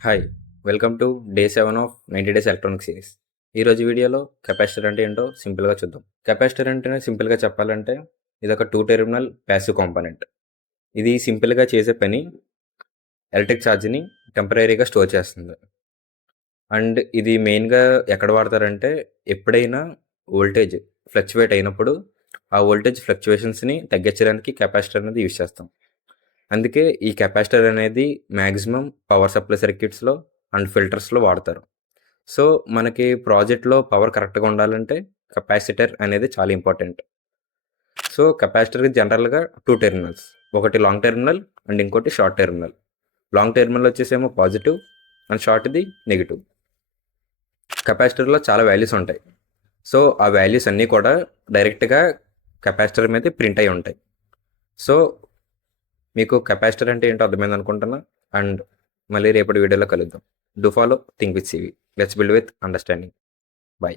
Hi! Welcome to day 7 of 90 days electronic series. ఈరోజు వీడియోలో capacitor అంటే ఏంటో సింపుల్‌గా చూద్దాం. కెపాసిటర్ అంటేనే సింపుల్‌గా చెప్పాలంటే ఇదొక 2 టెర్మినల్ ప్యాసివ్ కాంపోనెంట్. ఇది సింపుల్‌గా చేసే పని ఎలక్ట్రిక్ ఛార్జ్‌ని టెంపరరీగా స్టోర్ చేస్తుంది. అండ్ ఇది మెయిన్‌గా ఎక్కడ వాడతారంటే ఎప్పుడైనా వోల్టేజ్ ఫ్లక్చుయేట్ అయినప్పుడు ఆ వోల్టేజ్ ఫ్లక్చుయేషన్స్‌ని తగ్గించడానికి కెపాసిటర్ అనేది యూజ్ చేస్తాం. అందుకే ఈ కెపాసిటర్ అనేది మాక్సిమం పవర్ సప్లై సర్క్యూట్స్‌లో అండ్ ఫిల్టర్స్‌లో వాడతారు. సో, మనకి ప్రాజెక్ట్‌లో పవర్ కరెక్ట్‌గా ఉండాలంటే కెపాసిటర్ అనేది చాలా ఇంపార్టెంట్. సో, కెపాసిటర్‌కి జనరల్‌గా 2 టెర్మినల్స్. ఒకటి లాంగ్ టెర్మినల్ అండ్ ఇంకోటి షార్ట్ టెర్మినల్. లాంగ్ టెర్మినల్ వచ్చేసేమో పాజిటివ్ అండ్ షార్ట్‌ది నెగెటివ్. కెపాసిటర్‌లో చాలా వాల్యూస్ ఉంటాయి. సో, ఆ వాల్యూస్ అన్నీ కూడా డైరెక్ట్‌గా కెపాసిటర్ మీద ప్రింట్ అయ్యి ఉంటాయి. సో, మీకు కెపాసిటర్ అంటే ఏంటో అర్థమైందనుకుంటున్నా. అండ్ మళ్ళీ రేపటి వీడియోలో కలుద్దాం. Do follow think with CV. Let's build with understanding. By.